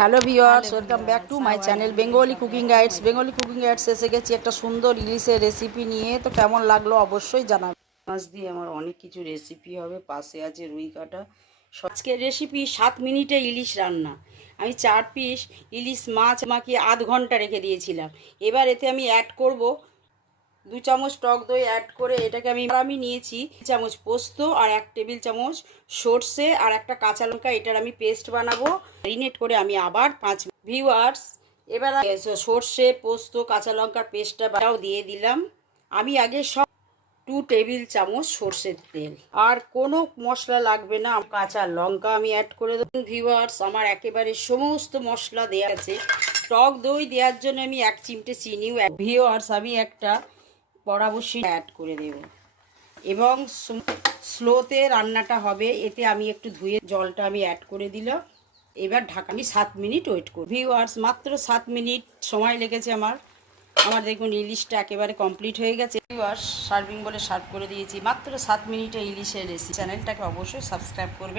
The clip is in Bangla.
Hello viewers, welcome back to my channel Bengali cooking guides. Bengali cooking guides এসে গেছি একটা সুন্দর ইলিশের রেসিপি নিয়ে। তো কেমন লাগলো অবশ্যই জানাবেন। মাছ দিয়ে আমার অনেক কিছু রেসিপি হবে, পাশে আছে রুই কাটা। আজকের রেসিপি 7 মিনিটে ইলিশ রান্না। আমি 4 পিস ইলিশ মাছ মাখিয়ে আধ ঘন্টা রেখে দিয়েছিলাম। এবার এতে আমি অ্যাড করব 2 চামচ টক দই অ্যাড করে এটাকে আমি নিয়েছি চামচ পোস্ত আর 1 টেবিল চামচ সর্ষে আর একটা কাঁচা লঙ্কা। এটার আমি পেস্ট বানাবো। ম্যারিনেট করে আমি আবার 5 ভিউয়ার্স এবার সর্ষে পোস্ত কাঁচা লঙ্কার পেস্টটাও দিয়ে দিলাম। আমি আগে সব 2 টেবিল চামচ সর্ষের তেল, আর কোনো মশলা লাগবে না। কাঁচা লঙ্কা আমি অ্যাড করে দেব। ভিউয়ার্স আমার একেবারে সমস্ত মশলা দেওয়া আছে। টক দই দেওয়ার জন্য আমি 1 চিমটে চিনিও ভিউয়ার্স আমি একটা বড়াবসি অ্যাড করে দেব এবং স্লোতে রান্নাটা হবে। এতে আমি একটু ধুয়ে জলটা আমি অ্যাড করে দিলাম। এবার ঢাকা আমি 7 মিনিট ওয়েট করব। ভিউয়ার্স মাত্র 7 মিনিট সময় লেগেছে আমার দেখুন ইলিশটা একেবারে কমপ্লিট হয়ে গেছে। ভিউয়ার্স সার্ভিং বলে সার্ভ করে দিয়েছি। মাত্র 7 মিনিটে ইলিশের রেসিপি। চ্যানেলটাকে অবশ্যই সাবস্ক্রাইব করবে।